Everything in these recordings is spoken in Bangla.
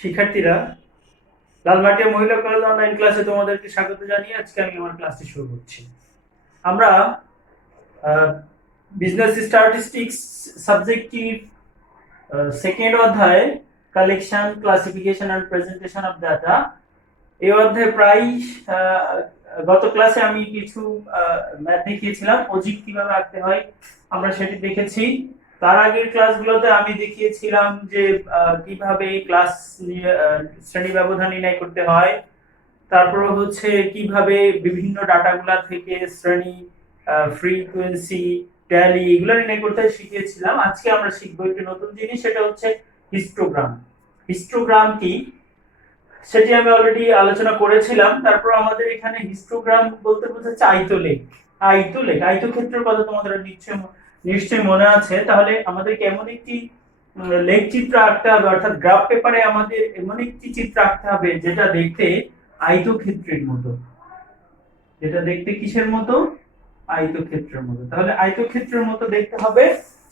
শিক্ষার্থীরা, লালমাটিয়া মহিলা কলেজ অনলাইন ক্লাসে তোমাদেরকে স্বাগত জানিয়ে আজকে আমি আমার ক্লাসটি শুরু করছি। আমরা বিজনেস স্ট্যাটিস্টিক্স সাবজেক্টটির সেকেন্ড অধ্যায় collection, classification and presentation of data, এই অধ্যায়ে প্রায় গত ক্লাসে আমি কিছু ম্যাথ দেখিয়েছিলাম, অজিক কিভাবে আঁকতে হয় আমরা সেটি দেখেছি। তার আগের ক্লাসগুলোতে আমি দেখিয়েছিলাম যে কিভাবে ক্লাস শ্রেণী ব্যবধান নির্ণয় করতে হয়, তারপর হচ্ছে কিভাবে বিভিন্ন ডাটাগুলা থেকে শ্রেণী, ফ্রিকোয়েন্সি, ট্যালি এগুলো নির্ণয় করতে শিখিয়েছিলাম। আজকে আমরা শিখবো একটি নতুন জিনিস, সেটা হচ্ছে হিস্টোগ্রাম। হিস্টোগ্রাম কি সেটি আমি অলরেডি আলোচনা করেছিলাম। তারপর আমাদের এখানে হিস্টোগ্রাম বলতে বোঝাচ্ছে আয়তলেখ। আয়তক্ষেত্রের কথা তোমাদের নিশ্চয়ই মনে আছে। তাহলে আমাদের এমন একটি লেখ চিত্র আঁকতে হবে, অর্থাৎ গ্রাফ পেপারে আমাদের এমন একটি চিত্র আঁকতে হবে যেটা দেখতে আয়তক্ষেত্রের মতো। যেটা দেখতে কিসের মতো? আয়তক্ষেত্রের মতো। তাহলে আয়তক্ষেত্রের মতো দেখতে হবে,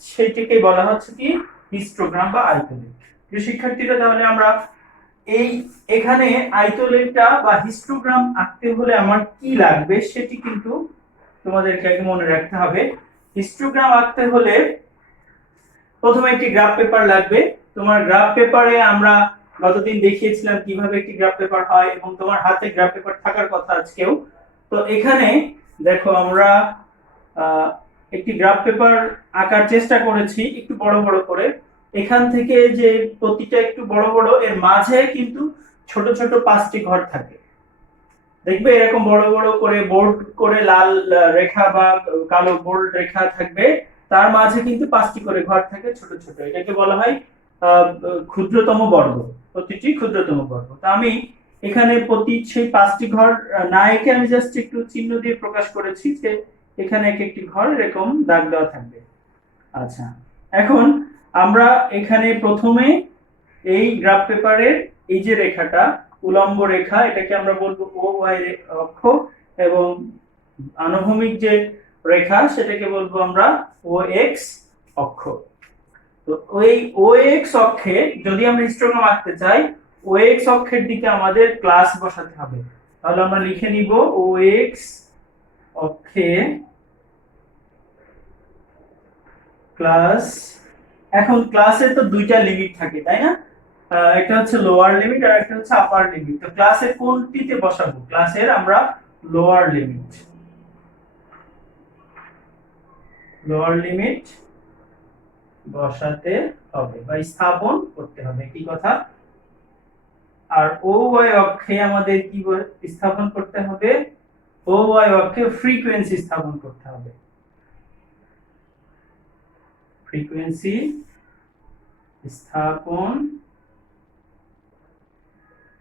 সেটিকে বলা হচ্ছে কি হিস্টোগ্রাম বা আয়তলেখ। প্রিয় শিক্ষার্থীরা, তাহলে আমরা এখানে আয়তলেখটা বা হিস্টোগ্রাম আঁকতে হলে আমার কি লাগবে সেটি কিন্তু তোমাদেরকে আগে মনে রাখতে হবে। হিস্টোগ্রাম আঁকতে হলে প্রথমে একটি গ্রাফ পেপার লাগবে। তোমার গ্রাফ পেপারে আমরা গতদিন দেখিয়েছিলাম কিভাবে একটি গ্রাফ পেপার হয়, এবং তোমার হাতে গ্রাফ পেপার থাকার কথা আজকেও। তো এখানে দেখো, আমরা একটি গ্রাফ পেপার আঁকার চেষ্টা করেছি একটু বড় বড় করে। এখান থেকে যে প্রতিটা একটু বড় বড়, এর মাঝে কিন্তু ছোট ছোট 5টি ঘর থাকে। দেখবে এরকম বড় বড় করে বোল্ড করে লাল রেখা বা কালো বোল্ড রেখা থাকবে, তার মাঝে কিন্তু 5টি করে ঘর থাকে ছোট ছোট। এটাকে বলা হয় ক্ষুদ্রতম বর্গ, প্রতিটি ক্ষুদ্রতম বর্গ। তা আমি এখানে প্রতি সেই 5টি ঘর না এঁকে আমি জাস্ট একটু চিহ্ন দিয়ে প্রকাশ করেছি যে এখানে এক একটি ঘর এরকম দাগ দেওয়া থাকবে। আচ্ছা, এখন আমরা এখানে প্রথমে এই গ্রাফ পেপারের এই যে রেখাটা, উলম্ব রেখা, এটাকে আমরা বলবো ও ওয়াই অক্ষ, এবং আনুভূমিক যে রেখা সেটাকে বলবো আমরা ও এক্স অক্ষ। তো ওই ও এক্স অক্ষে যদি আমরা হিস্টোগ্রাম আঁকতে চাই, ও এক্স অক্ষের দিকে আমাদের ক্লাস বসাতে হবে। তাহলে আমরা লিখে নিব ও এক্স অক্ষে ক্লাস। এখন ক্লাসের তো দুইটা লিমিট থাকে, তাই না? একটা হচ্ছে লোয়ার লিমিট আর একটা হচ্ছে আপার লিমিট। তো ক্লাসের কোনটিতে বসাবো? ক্লাসের আমরা লোয়ার লিমিট বসাতে হবে বা স্থাপন করতে হবে, কি কথা? আর ও ওয়াই অক্ষে আমাদের কি স্থাপন করতে হবে? ও ওয়াই অক্ষে ফ্রিকোয়েন্সি স্থাপন করতে হবে। ফ্রিকোয়েন্সি স্থাপন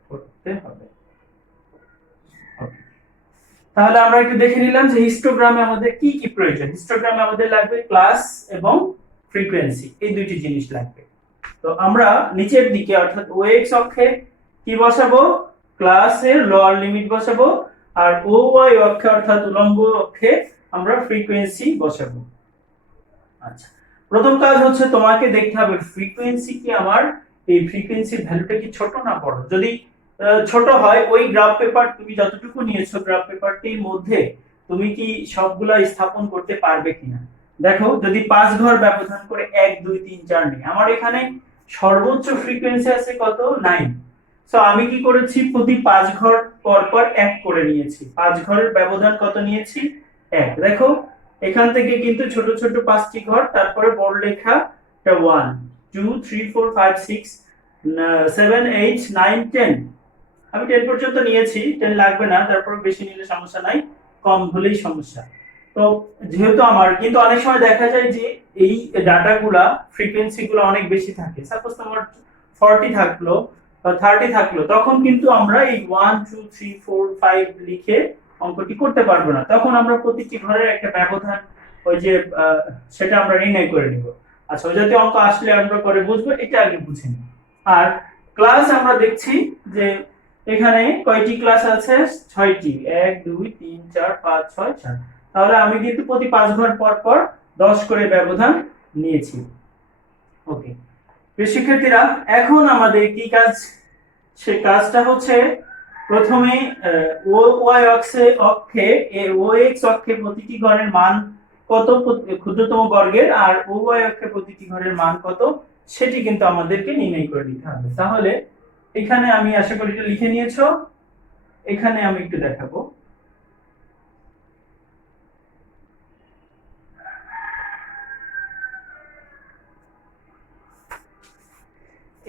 করতে হবে। তাহলে আমরা একটু দেখে নিলাম যে হিস্টোগ্রামে আমাদের কি কি প্রয়োজন। হিস্টোগ্রামে আমাদের লাগবে ক্লাস এবং ফ্রিকোয়েন্সি, এই দুইটি জিনিস লাগবে। তো আমরা নিচের দিকে অর্থাৎ ও এক্স অক্ষে কি বসাবো? ক্লাসের লোয়ার লিমিট বসাবো, আর ও ওয়াই অক্ষে অর্থাৎ উলম্ব অক্ষে আমরা ফ্রিকোয়েন্সি বসাবো। আচ্ছা, প্রথম কাজ হচ্ছে তোমাকে দেখতে হবে ফ্রিকোয়েন্সি কি আমার, এই ফ্রিকোয়েন্সির ভ্যালুটা কি ছোট না বড়। যদি ছোট হয়, ওই গ্রাফ পেপার তুমি যতটুকু নিয়েছো গ্রাফ পেপারটির মধ্যে তুমি কি সবগুলা স্থাপন করতে পারবে কিনা। দেখো, যদি 5 ঘর ব্যবধান করে 1 2 3 4 নেই, আমার এখানে সর্বোচ্চ ফ্রিকোয়েন্সি আছে কত? 9। সো আমি কি করেছি, প্রতি 5 ঘর পর পর 1 করে নিয়েছি। 5 ঘরের ব্যবধান কত নিয়েছি? 1। দেখো, এখান থেকে কিন্তু ছোট ছোট 5টি ঘর, তারপরে বড় লেখা 1 2 3 4 5 6 7 8 9 10। আমি 10 পর্যন্ত নিয়েছি, 10 লাগবে না, তারপর বেশি নিলে সমস্যা নাই, কম হলেই সমস্যা। তো যেহেতু আমার কিন্তু অনেক সময় দেখা যায় যে এই ডাটাগুলা, ফ্রিকোয়েন্সি গুলো অনেক বেশি থাকে। সাপোজ তোমার 40 থাকলো বা 30 থাকলো, তখন কিন্তু আমরা এই 1 2 3 4 5 লিখে অঙ্কটি করতে পারবো না। তখন আমরা প্রতিটি ঘরের একটা ব্যবধান ওই যে সেটা আমরা নির্ণয় করে নিব। আচ্ছা, ওই জাতীয় অঙ্ক আসলে আমরা পরে বুঝবো, এটা আগে বুঝে নিই। আর ক্লাস আমরা দেখছি যে এখানে কয়টি ক্লাস আছে? 6টি। 1 2 3 4 5 6 7। তাহলে আমি কিন্তু প্রতি 5 ঘর পর পর 10 করে ব্যবধান নিয়েছি। ওকে, প্রিয় শিক্ষার্থীরা, এখন আমাদের কি কাজ সে কাজটা হচ্ছে প্রথমে ও ওয়াই অক্ষে ও এক্স অক্ষে প্রতিটি ঘরের মান কত ক্ষুদ্রতম বর্গের, আর ও ওয়াই অক্ষে প্রতিটি ঘরের মান কত সেটি কিন্তু আমাদেরকে নির্ণয় করে নিতে হবে। তাহলে এখানে আমি আশা করি এটা লিখে নিয়েছো, এখানে আমি একটু দেখাবো।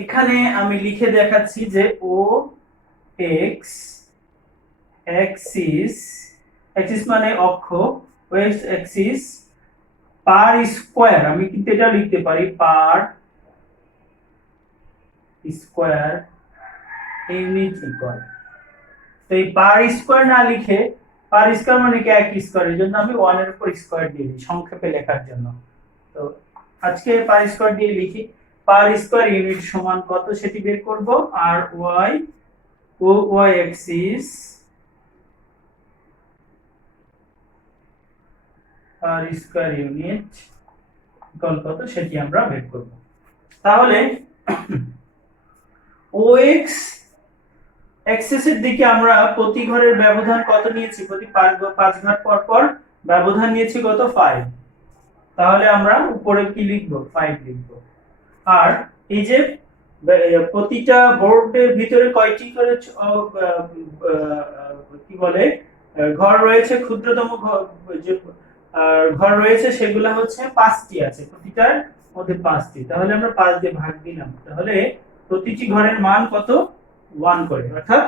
এখানে আমি লিখে দেখাচ্ছি যে ও এক্স অ্যাক্সিস, অ্যাক্সিস মানে অক্ষ, ও এক্স অ্যাক্সিস পার স্কয়ার, আমি কিন্তু এটা লিখতে পারি পার স্কয়ার ইউনিট ইকুয়াল। তো এই পার স্কয়ার না লিখে, পার স্কয়ার মানে কি এক স্কয়ার, এর জন্য আমি 1 এর উপর স্কয়ার দিয়ে দিই সংক্ষেপে লেখার জন্য। তো আজকে পার স্কয়ার দিয়ে লিখি, পার স্কয়ার ইউনিট সমান কত সেটি বের করব, আর ওয়াই ও Y axis per square unit equal কত সেটি আমরা বের করব। তাহলে ও এক্স অ্যাক্সিসের দিকে আমরা প্রতি ঘরের ব্যবধান কত নিয়েছি, প্রতি 5 ঘর পর পর ব্যবধান নিয়েছি কত 5। তাহলে আমরা উপরে কি লিখব 5 লিখব। আর এই যে প্রতিটা বোর্ডের ভিতরে কয়টি করে কি বলে ঘর রয়েছে, ক্ষুদ্রতম যে ঘর রয়েছে সেগুলা হচ্ছে 5টি আছে, প্রতিটার মধ্যে 5টি। তাহলে আমরা 5 দিয়ে ভাগ দিলাম, তাহলে প্রতিটি ঘরের মান কত 1 করে। অর্থাৎ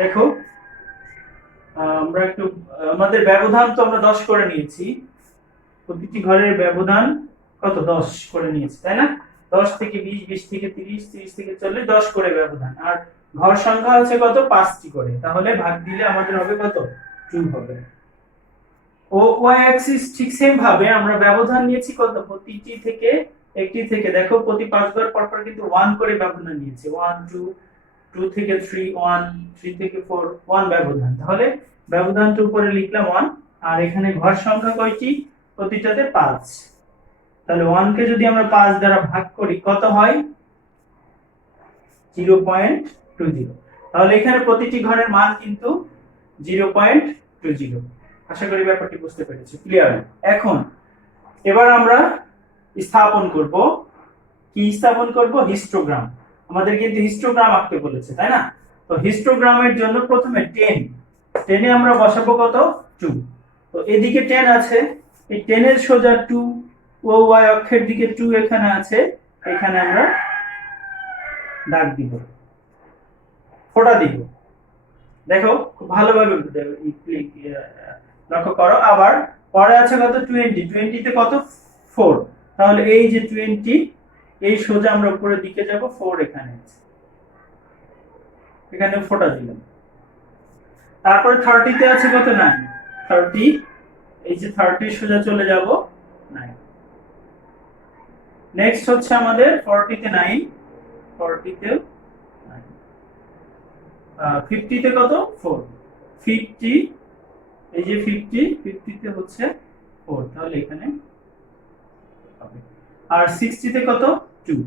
দেখো আমরা একটু আমাদের ব্যবধান তো আমরা 10 করে নিয়েছি, প্রতিটি ঘরের ব্যবধান কত 10 করে নিয়েছি, তাই না? 10 থেকে 20, 20 থেকে 30, 30 থেকে 40, 10 করে ব্যবধান। আর ঘর সংখ্যা আছে কত 5টি করে, তাহলে ভাগ দিলে আমাদের হবে কত 2 হবে। ও ওয়াই অ্যাক্সিস ঠিক সেম ভাবে আমরা ব্যবধান নিয়েছি কত, প্রতিটি থেকে একটি থেকে দেখো প্রতি 5 ঘর পর পর কিন্তু 1 করে ব্যবধান নিয়েছি, 1 2, 2 থেকে 3 1, 3 থেকে 4 1 ব্যবধান। তাহলে ব্যবধানটা উপরে লিখলাম 1, আর এখানে ঘর সংখ্যা কয়টি, প্রতিটাতে 5। তাহলে 1 কে যদি আমরা 5 দ্বারা ভাগ করি কত হয় 0.20। তাহলে এখানে প্রতিটি ঘরের মান কিন্তু 0.20। আশা করি ব্যাপারটি বুঝতে পেরেছি, ক্লিয়ার। এখন এবার আমরা স্থাপন করব, কি স্থাপন করব, হিস্টোগ্রাম। আমাদের কিন্তু হিস্টোগ্রাম আঁকতে বলেছে, তাই না? তো হিস্টোগ্রামের জন্য প্রথমে 10 10 এ আমরা বসাবো কত 2। তো এদিকে 10 আছে, এই 10 এর সোজা 2, ও ওয়াই অক্ষের দিকে 2 এখানে আছে, এখানে আমরা দাগ দিব, ফোঁটা দিব। দেখো খুব ভালোভাবে লক্ষ্য করো। আবার পরে আছে কত 20, 20 তে কত 4, তাহলে এই যে 20 এই সোজা আমরা উপরের দিকে যাব, 4 এখানে আছে, এখানে ফোঁটা দিলাম। তারপর 30 তে আছে কত 9, 30 এই যে 30 সোজা চলে যাব 9। নেক্সট হচ্ছে আমাদের 40 তে 9, 40 তে 9, 50 তে কত 4, 50 এই যে 50 তে হচ্ছে 4, তাহলে এখানে হবে। আর 60 তে কত 2,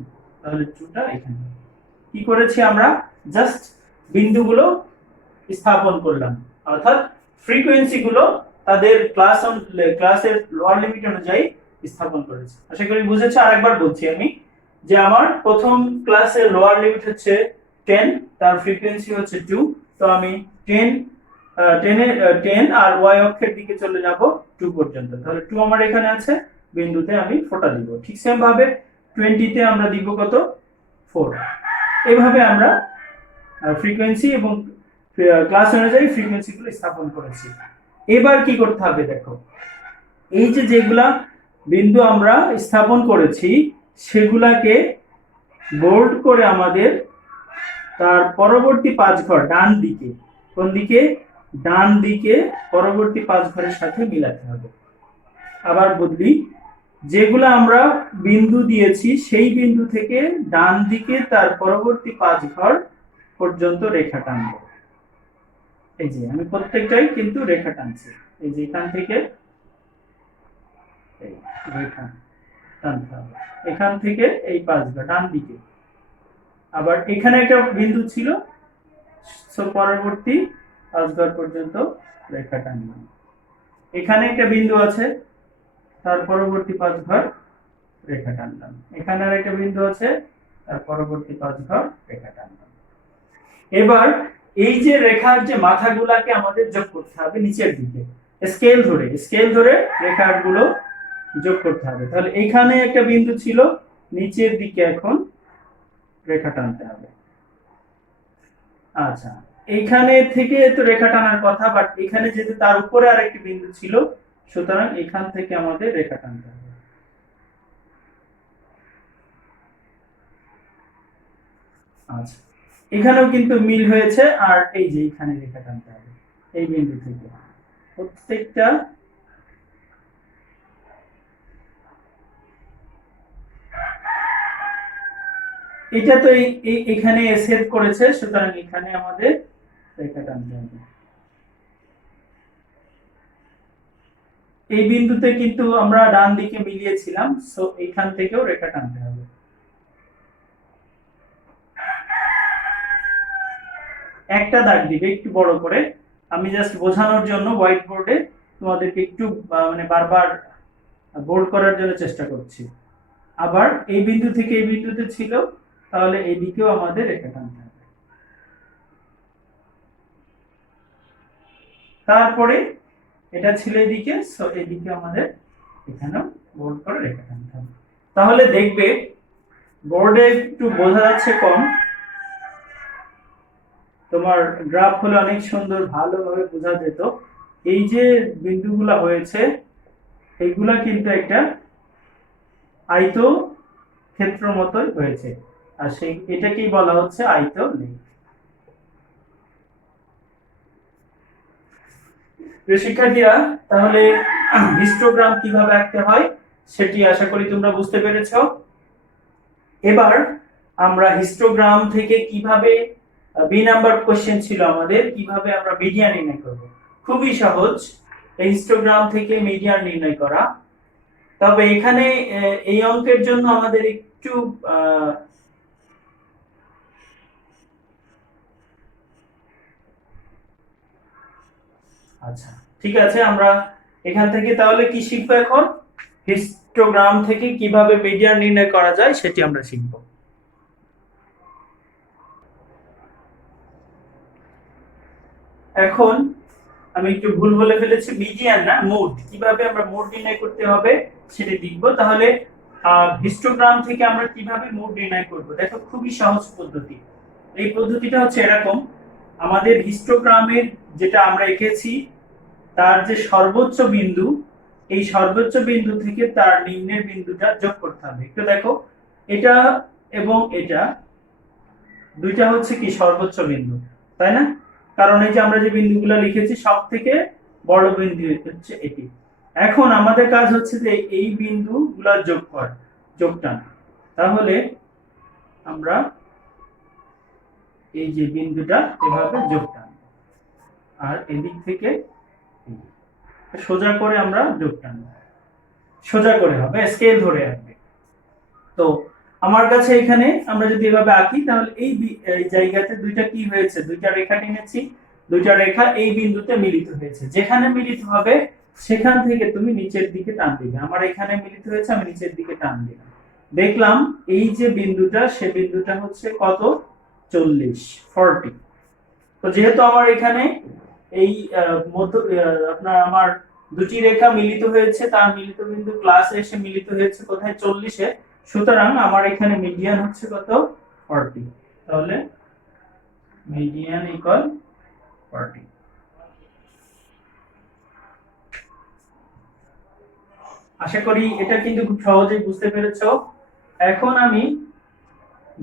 তাহলে 2টা এখানে। কি করেছি আমরা, জাস্ট বিন্দুগুলো স্থাপন করলাম, অর্থাৎ ফ্রিকোয়েন্সি গুলো তাদের ক্লাসের লোয়ার লিমিট অনুযায়ী স্থাপন করেছি। আশা করি বুঝেছো। আরেকবার বলছি আমি, যে আমার প্রথম ক্লাসের লোয়ার লিমিট হচ্ছে 10, তার ফ্রিকোয়েন্সি হচ্ছে 2, তো আমি 10 আর ওয়াই অক্ষের দিকে চলে যাব 2 পর্যন্ত, তাহলে 2 আমার এখানে আছে, বিন্দুতে আমি ফোঁটা দিব। ঠিক সেম ভাবে 20 তে আমরা দিব কত 4। এইভাবে আমরা ফ্রিকোয়েন্সি এবং ক্লাস অনুযায়ী ফ্রিকোয়েন্সি গুলো স্থাপন করেছি। এবার কি করতে হবে, দেখো এই যে যেগুলা বিন্দু আমরা স্থাপন করেছি সেগুলাকে বোল্ড করে আমাদের তার পরবর্তী 5 ঘর ডান দিকে, কোন দিকে, ডান দিকে পরবর্তী 5 ঘরের সাথে মিলাতে হবে। আবার বদলি, যেগুলো আমরা বিন্দু দিয়েছি সেই বিন্দু থেকে ডান দিকে তার পরবর্তী 5 ঘর পর্যন্ত রেখা টানবো। এই যে আমি প্রত্যেকটাই কিন্তু রেখা টানছি, এই যে এখান থেকে এই রেখা টানতে হবে, এখান থেকে এই 5 ঘর ডান দিকে। আবার এখানে একটা বিন্দু ছিল, সো পরবর্তী 5 ঘর পর্যন্ত রেখা টানলাম। এখানে একটা বিন্দু আছে, তার পরবর্তী 5 ঘর রেখা টানলাম। এখানে আর একটা বিন্দু আছে, তার পরবর্তী 5 ঘর রেখা টানলাম। এবার এই যে রেখার যে মাথাগুলাকে আমাদের যোগ করতে হবে নিচের দিকে, স্কেল ধরে রেখাগুলো যোগ করতে হবে। তাহলে এখানে একটা বিন্দু ছিল, নিচের দিকে এখন রেখা টানতে হবে। আচ্ছা, এইখানে থেকে তো রেখা টানার কথা, বাট এখানে যেহেতু তার উপরে আরেকটি বিন্দু ছিল, সুতরাং এখান থেকে আমাদের রেখা টানতে হবে। আচ্ছা, এখানেও কিন্তু মিল হয়েছে, আর এই যে এখানে রেখা টানতে হবে এই বিন্দু থেকে প্রত্যেকটা এটা তো এখানে সেভ করেছে, সুতরাং এখানে আমাদের রেখা টানতে হবে। এই বিন্দুতে কিন্তু আমরা ডান দিকে মিলিয়েছিলাম, সো এখান থেকেও রেখা টানতে হবে। একটা দাগ দিবে একটু বড় করে, আমি জাস্ট বোঝানোর জন্য হোয়াইট বোর্ডে তোমাদেরকে একটু মানে বারবার বোল্ড করার জন্য চেষ্টা করছি। আবার এই বিন্দু থেকে এই বিন্দুতে ছিল, তাহলে এই দিকেও আমাদের রেখা টানতে হবে। তারপরে এটা ছিল এদিকে, সো এদিকে আমাদের এখানেও বোল্ড করে রেখা টানতে হবে। তাহলে দেখবে বোর্ডে একটু বোঝা যাচ্ছে কম, তোমার গ্রাফ হলে অনেক সুন্দর ভালোভাবে বোঝা যেত। এই যে বিন্দুগুলা হয়েছে এইগুলা কিন্তু একটা আয়ত ক্ষেত্র মতোই হয়েছে, আর সেই এটাকেই বলা হচ্ছে আয়ত লেখ। শিক্ষার্থীরা, তাহলে হিস্টোগ্রাম কিভাবে আঁকতে হয় সেটি আশা করি তোমরা বুঝতে পেরেছো। এবার আমরা হিস্টোগ্রাম থেকে কিভাবে বি নাম্বার কোশ্চেন ছিল আমাদের, কিভাবে আমরা মিডিয়ান নির্ণয় করব। খুবই সহজ এই হিস্টোগ্রাম থেকে মিডিয়ান নির্ণয় করা। তবে এখানে এই অঙ্কের জন্য আমাদের একটু আচ্ছা ঠিক আছে, আমরা এখান থেকে তাহলে কি শিখবো এখন, হিস্টোগ্রাম থেকে কিভাবে মিডিয়ান নির্ণয় করা যায় সেটি আমরা শিখব। এখন আমি একটু ভুল বলে ফেলেছি, মিডিয়ান না মোড, কিভাবে আমরা মোড নির্ণয় করতে হবে সেটি দেখব। তাহলে হিস্টোগ্রাম থেকে আমরা কিভাবে মোড নির্ণয় করব, দেখো খুবই সহজ পদ্ধতি। এই পদ্ধতিটা হচ্ছে এরকম, আমাদের হিস্টোগ্রামের যেটা আমরা এঁকেছি তার যে সর্বোচ্চ বিন্দু, এই সর্বোচ্চ বিন্দু থেকে তার নিম্নের বিন্দুটা যোগ করতে হবে। একটু দেখো, এটা এবং এটা দুইটা হচ্ছে কি সর্বোচ্চ বিন্দু, তাই না? কারণ এই যে আমরা যে বিন্দুগুলো লিখেছি সব থেকে বড় বিন্দু হচ্ছে এটি। এখন আমাদের কাজ হচ্ছে যে এই বিন্দুগুলো যোগ টান। তাহলে আমরা এই যে বিন্দুটা এভাবে যোগ টান, আর এদিক থেকে সোজা করে আমরা যোগ টান, সোজা করে হবে, স্কেল ধরে আঁকবে। তো আমার কাছে এখানে আমরা যদি এভাবে আঁকি, তাহলে এই জায়গাতে দুইটা কি হয়েছে, দুইটা রেখা টেনেছি, দুইটা রেখা এই বিন্দুতে মিলিত হয়েছে। যেখানে মিলিত হবে সেখান থেকে তুমি নিচের দিকে টান দিবে। আমার এখানে মিলিত হয়েছে, আমি নিচের দিকে টান দিলাম, দেখলাম এই যে বিন্দুটা, সে বিন্দুটা হচ্ছে কত, 40। তো যেহেতু আমার এখানে এই মধ্য আপনার আমার দুটি রেখা মিলিত হয়েছে, তার মিলিত বিন্দু ক্লাসে এসে মিলিত হয়েছে কোথায়, 40-এ, সুতরাং আমার এখানে মিডিয়ান হচ্ছে কত, 40। তাহলে মিডিয়ান ইকুয়াল 40। আশা করি এটা কিন্তু খুব সহজেই বুঝতে পেরেছো। এখন আমি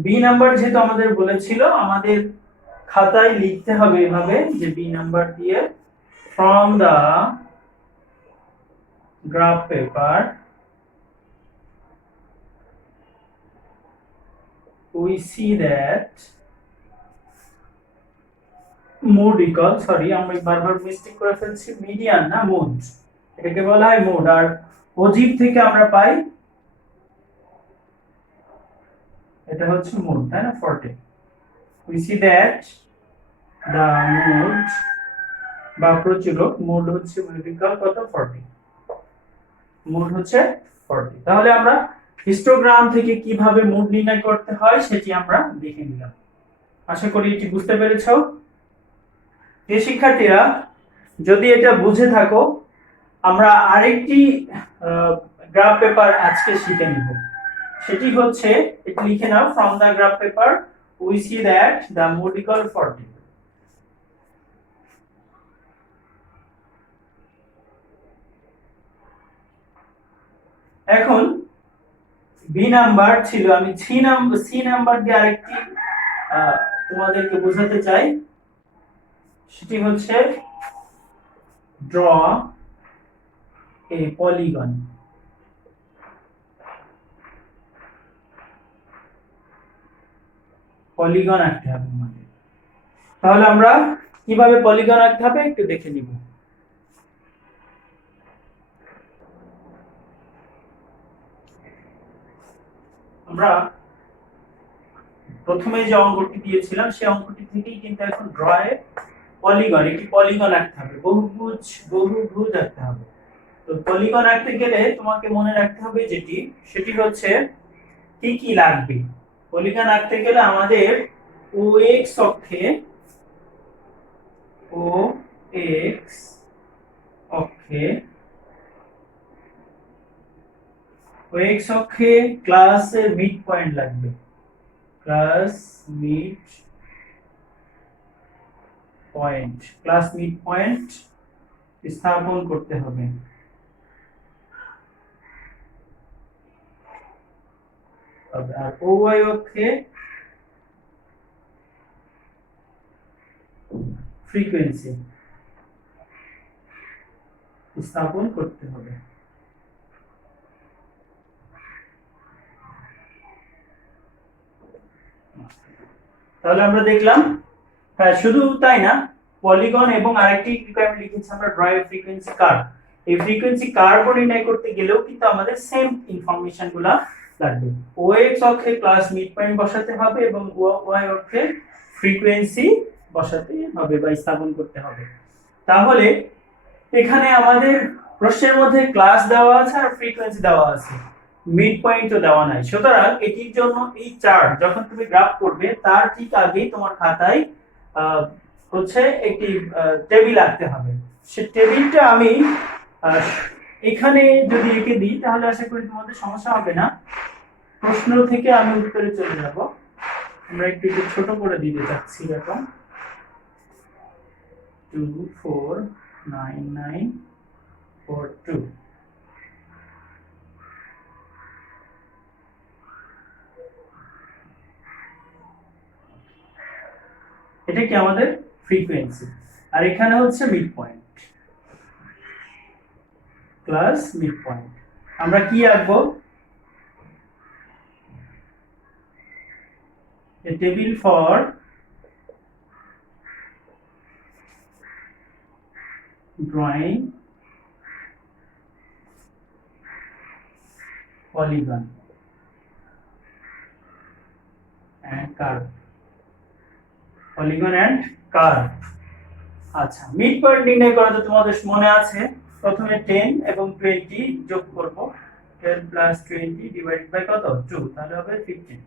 বি নাম্বার যেহেতু আমাদের বলেছিল, আমাদের খাতায় লিখতে হবে এভাবে যে বি নাম্বার দিয়ে, from the graph paper we see that mode equal, sorry আমি বারবার মিস্টেক করে ফেলছি, মিডিয়ান না মোড, এটাকে বলা হয় মোড। আর অজীব থেকে আমরা পাই এটা হচ্ছে মোড, তাই না, 40। we see that the mode বা প্রচুরক, মোড হচ্ছে মৌলিকাল কত 40, মোড হচ্ছে 40। তাহলে আমরা হিস্টোগ্রাম থেকে কিভাবে মোড নির্ণয় করতে হয় সেটি আমরা দেখে নিলাম। আশা করি এটি বুঝতে পেরেছো। যে শিক্ষার্থীরা যদি এটা বুঝে থাকো, আমরা আরেকটি গ্রাফ পেপার আজকে শিখে নিব। সেটি হচ্ছে, এটি লিখে নাও, from the graph paper we see that the mode equal 40। এখন বি নাম্বার ছিল, আমি সি নাম্বার দিয়ে আরেকটি তোমাদেরকে বোঝাতে চাই। সেটি হচ্ছে ড্র এ পলিগন। পলিগন আঁকতে হবে আমাদের। তাহলে আমরা কিভাবে পলিগন আঁকতে হবে একটু দেখে নিব। আমরা প্রথমে যে অঙ্কটি দিয়েছিলাম সেই অঙ্কটি থেকেই কিন্তু এখন ড্র এ পলিগন, একটি পলিগন আঁকতে হবে, বহুভুজ আঁকতে হবে। তো পলিগন আঁকতে গেলে তোমাকে মনে রাখতে হবে যেটি, সেটি হচ্ছে কি কি লাগবে। পলিগন আঁকতে গেলে আমাদের ও এক্স অক্ষে ক্লাসের মিড পয়েন্ট লাগবে, ক্লাস মিড পয়েন্ট স্থাপন করতে হবে। আর ওয়াই অক্ষে ফ্রিকোয়েন্সি স্থাপন করতে হবে। তাহলে আমরা দেখলাম, হ্যাঁ শুধু তাই না, পলিগন এবং আরেকটি রিকোয়ারমেন্ট লিখেছি আমরা, ড্র এ ফ্রিকোয়েন্সি কার্ভ। এই ফ্রিকোয়েন্সি কার্ভ নির্ণয় করতে গেলেও কিন্তু আমাদের সেম ইনফরমেশন গুলা লাগবে। ও এক্স অক্ষে ক্লাস মিড পয়েন্ট বসাতে হবে এবং ওয়াই অক্ষে ফ্রিকোয়েন্সি বসাতে হবে বা স্থাপন করতে হবে। তাহলে এখানে আমাদের প্রশ্নের মধ্যে ক্লাস দেওয়া আছে আর ফ্রিকোয়েন্সি দেওয়া আছে, মিড পয়েন্টও দেওয়া নাই। সুতরাং এটির জন্য এই চার্ট যখন তুমি গ্রাফ করবে তার ঠিক আগেই তোমার খাতায় হচ্ছে একটি টেবিল আঁকতে হবে। সে টেবিলটা আমি এখানে যদি এঁকে দিই তাহলে আশা করি তোমাদের সমস্যা হবে না। প্রশ্ন থেকে আমি উত্তরে চলে যাব। আমরা একটু ছোট করে দিতে চাচ্ছি এখন, 249942। এটা কি আমাদের ফ্রিকোয়েন্সি, আর এখানে হচ্ছে mid point, class mid point. আমরা কি আঁকবো, a table for drawing polygon and curve, polygon and curve। আচ্ছা, মিড পয়েন্ট নির্ণয় করা তো তোমাদের মনে আছে, প্রথমে 10 এবং 20 যোগ করব, 10 প্লাস 20 ডিভাইডেড বাই কত 2, তাহলে হবে 15।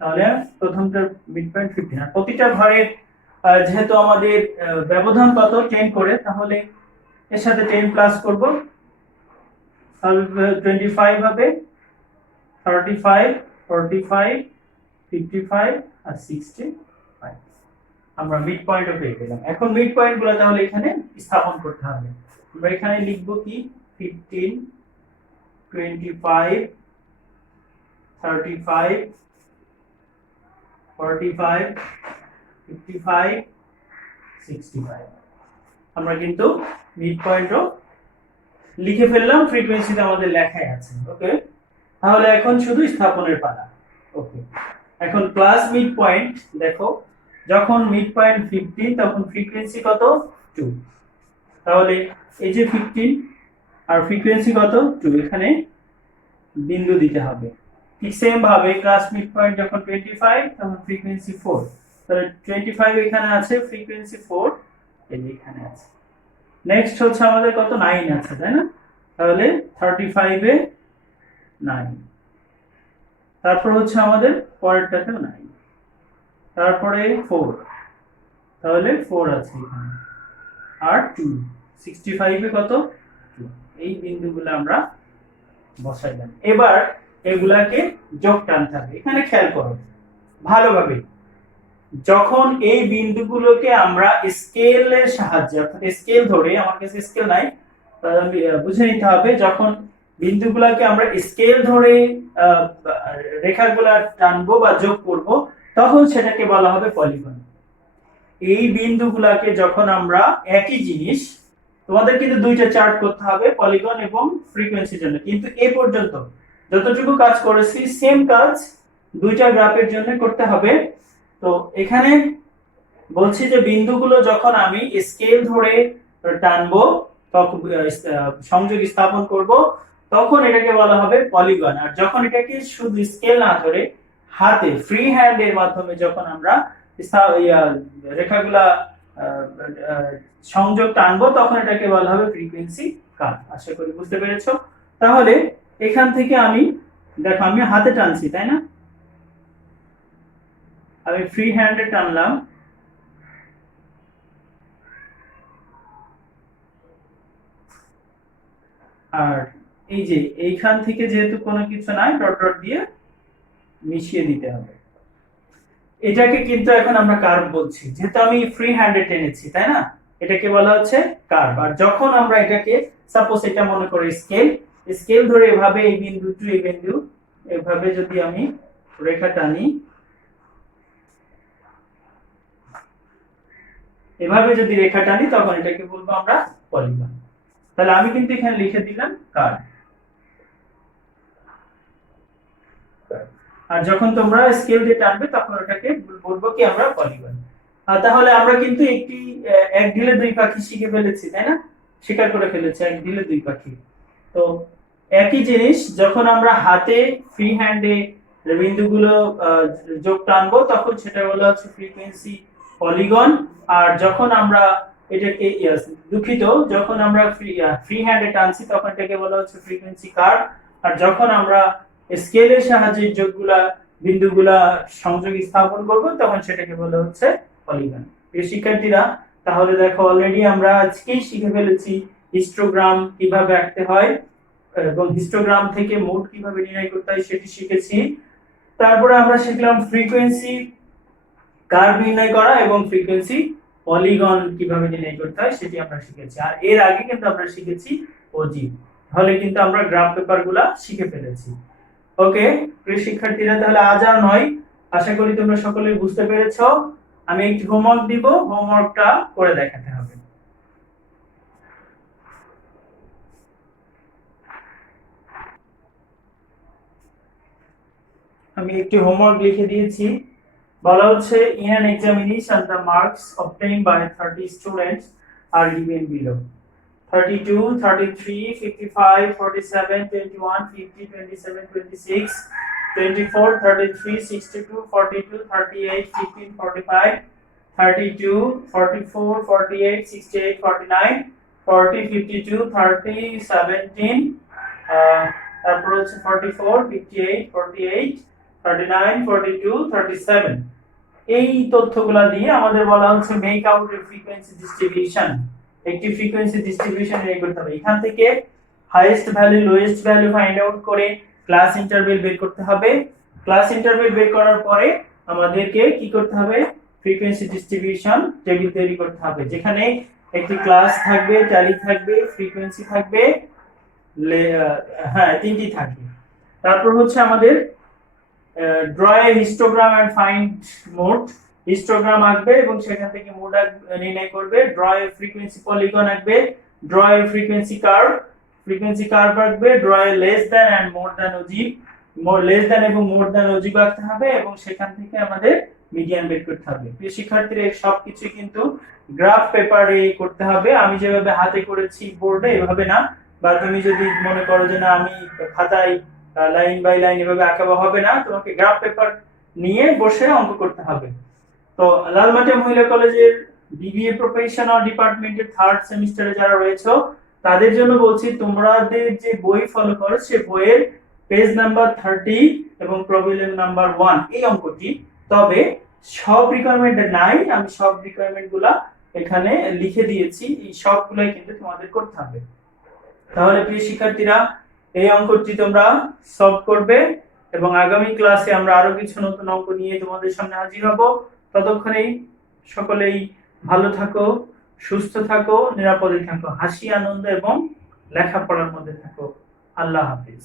তাহলে প্রথমটার মিড পয়েন্ট 15, আর প্রতিটা ঘরের যেহেতু আমাদের ব্যবধান কত 10 করে, তাহলে এর সাথে 10 প্লাস করব, তাহলে 25 হবে, 35, 45, 55 আর 65। আমরা মিড পয়েন্টও পেয়ে গেলাম। এখন মিড পয়েন্টগুলো তাহলে এখানে স্থাপন করতে হবে। আমরা এখানে লিখব কি 15, 25, 35, 45, 55, 65। আমরা কিন্তু মিড পয়েন্টও লিখে ফেললাম, ফ্রিকোয়েন্সিতে আমাদের লেখাই আছে। ওকে, তাহলে এখন শুধু স্থাপনের পালা। ওকে, এখন ক্লাস মিড পয়েন্ট দেখো, যখন মিড পয়েন্ট 15 তখন ফ্রিকোয়েন্সি কত 2, তাহলে এই যে 15 আর ফ্রিকোয়েন্সি কত 2, এখানে বিন্দু দিতে হবে। ঠিক সেম ভাবে ক্লাস মিড পয়েন্ট যখন 25 তখন ফ্রিকোয়েন্সি 4, তাহলে 25 এখানে আছে, ফ্রিকোয়েন্সি 4 এই যে এখানে আছে। নেক্সট হচ্ছে আমাদের কত 9 আছে তাই না, তাহলে 35 এ 9, তারপর হচ্ছে আমাদের পরেরটাতেও 9, তারপরে 4, তাহলে 4 আছে এখানে, আর 2, 65 এ কত 2, এই বিন্দুগুলো আমরা বসাইলাম। এবার এগুলাকে যোগ টানতে হবে। এখানে খেয়াল করো ভালোভাবে, যখন এই বিন্দুগুলোকে আমরা স্কেলের সাহায্যে অর্থাৎ স্কেল ধরে, আমার কাছে স্কেল নাই বুঝে নিতে হবে, যখন বিন্দুগুলোকে আমরা স্কেল ধরে রেখাগুলা টানবো বা যোগ করব তখন সেটাকে বলা হবে পলিগন। এই বিন্দুগুলাকে যখন আমরা একই জিনিস, তোমাদের কিন্তু দুইটা চার্ট করতে হবে পলিগন এবং ফ্রিকোয়েন্সির জন্য, কিন্তু এই পর্যন্ত যতটুকু কাজ করেছি সেম কাজ দুইটা গ্রাফের জন্য করতে হবে। তো এখানে বলছি যে বিন্দুগুলো যখন আমি স্কেল ধরে টানবো তখন সংযোগ স্থাপন করব তখন এটাকে বলা হবে পলিগন। আর যখন এটাকে শুধু স্কেল না ধরে হাতে ফ্রি হ্যান্ড এর মাধ্যমে যখন আমরা রেখাগুলা সংযোগ টানবো তখন এটাকে বলা হবে ফ্রিকোয়েন্সি কার্ভ। আশা করি বুঝতে পেরেছো। তাহলে এখান থেকে আমি দেখো আমি হাতে টানছি তাই না, আমি ফ্রি হ্যান্ডে টানলাম, আর এই যে এইখান থেকে যেহেতু কোনো কিছু নাই ডট ডট দিয়ে মিশিয়ে দিতে হবে। এটাকে কিন্তু এখন আমরা কার্ভ বলছি, যেহেতু আমি ফ্রি হ্যান্ডে টেনেছি তাই না, এটাকে বলা হচ্ছে কার্ভ। আর যখন আমরা এটাকে সাপোজ এটা মনে করি স্কেল, স্কেল ধরে এভাবে এই বিন্দু টু এই বিন্দু এভাবে যদি আমি রেখা টানি, এভাবে যদি রেখা টানি তখন এটাকে বলবো আমরা পলিগন। তাহলে আমি কিন্তু এখানে লিখে দিলাম কার্ভ। আর যখন তোমরা স্কেল দিয়ে টানবে তখন ওটাকে বলবো কি আমরা পলিগন। তাহলে আমরা কিন্তু একটি এক ঢিলে দুই পাখি শিখে ফেলেছি তাই না, স্বীকার করে ফেলেছি এক ঢিলে দুই পাখি। তো একই জিনিস যখন আমরা হাতে ফ্রি হ্যান্ডে বিন্দুগুলো যোগ টানবো তখন সেটা বলা হচ্ছে ফ্রিকোয়েন্সি পলিগন। আর যখন আমরা এটাকে দুঃখিত যখন আমরা ফ্রি হ্যান্ডে টানছি তখন এটাকে বলা হচ্ছে ফ্রিকোয়েন্সি কার্ভ। আর যখন আমরা স্কেলের সাহায্যে যোগগুলা বিন্দুগুলা সংযোগ স্থাপন করব তখন সেটাকে বলা হচ্ছে পলিগন। প্রিয় শিক্ষার্থীরা, তাহলে দেখো অলরেডি আমরা আজকেই শিখে ফেলেছি হিস্টোগ্রাম কিভাবে আঁকতে হয় এবং হিস্টোগ্রাম থেকে মোড কিভাবে নির্ণয় করতে হয় সেটি শিখেছি। তারপরে আমরা শিখলাম ফ্রিকোয়েন্সি কার্ভ নির্ণয় করা এবং ফ্রিকোয়েন্সি পলিগন কিভাবে নির্ণয় করতে হয় সেটি আমরা শিখেছি। আর এর আগে কিন্তু আমরা শিখেছি ওজি, তাহলে কিন্তু আমরা গ্রাফ পেপারগুলো শিখে ফেলেছি। ওকে প্রিয় শিক্ষার্থীরা, তাহলে আজ আর নয়, আশা করি তোমরা সকলে বুঝতে পেরেছো। আমি একটি হোমওয়ার্ক দিব, হোমওয়ার্কটা করে দেখাতে হবে। আমি একটি হোমওয়ার্ক লিখে দিয়েছি, বলা হচ্ছে in an examination the marks obtained by 30 students are given below: 32, 33, 55, 47, 21, 50, 27, 26, 24, 33, 62, 42, 38, 15, 45, 32, 44, 48, 68, 49, 40, 52, 30, 17, তারপর হচ্ছে 44, 58, 48, 39, 42, 37। এই তথ্যগুলা দিয়ে আমাদের বলা হচ্ছে মেক আউট এ ফ্রিকোয়েন্সি ডিস্ট্রিবিউশন, একটি ফ্রিকোয়েন্সি ডিস্ট্রিবিউশন বের করতে হবে। এখান থেকে highest value lowest value find out করে ক্লাস ইন্টারভ্যাল বের করতে হবে। ক্লাস ইন্টারভ্যাল বের করার পরে আমাদেরকে কি করতে হবে, ফ্রিকোয়েন্সি ডিস্ট্রিবিউশন টেবিল তৈরি করতে হবে, যেখানে একটি ক্লাস থাকবে, ট্যালি থাকবে, ফ্রিকোয়েন্সি থাকবে, হ্যাঁ তিনটি থাকবে। তারপর হচ্ছে আমাদের draw a histogram and find mode, histogram আঁকবে এবং সেখান থেকে মোড নির্ণয় করবে। draw a frequency polygon আঁকবে, draw a frequency curve, frequency curve আঁকবে, draw a less than and more than ogive, less than এবং more than ogive আঁকতে হবে এবং সেখান থেকে আমাদের মিডিয়ান বের করতে হবে। প্রিয় শিক্ষার্থীরা, এই সবকিছু কিন্তু গ্রাফ পেপারে করতে হবে। আমি যেভাবে হাতে করেছি বোর্ডে এভাবে না, বা তুমি যদি মনে করো যে না আমি খাতায় লাইন বাই লাইন এভাবে আঁকাবো, হবে না, তোমাকে গ্রাফ পেপার নিয়ে বসে অঙ্ক করতে হবে। তো লালমাটিয়া মহিলা কলেজের বিবিএ প্রফেশনাল ডিপার্টমেন্টের থার্ড সেমিস্টারে যারা রয়েছে তাদের জন্য বলছি, তোমাদের যে বই ফলো করো সে বইয়ের পেজ নাম্বার 30 এবং প্রবলেম নাম্বার 1 এই অঙ্কটি। তবে সব রিকোয়ারমেন্ট নাই, আমি সব রিকোয়ারমেন্ট গুলা এখানে লিখে দিয়েছি, এই সবগুলাই কিন্তু তোমাদের করতে হবে। তাহলে প্রিয় শিক্ষার্থীরা, এই অঙ্কটি তোমরা সলভ করবে এবং আগামী ক্লাসে আমরা আরো কিছু নতুন অঙ্ক নিয়ে তোমাদের সামনে হাজির হব। ততক্ষণেই সকলেই ভালো থাকো, সুস্থ থাকো, নিরাপদে থাকো, হাসি আনন্দ এবং লেখাপড়ার মধ্যে থাকো। আল্লাহ হাফিজ।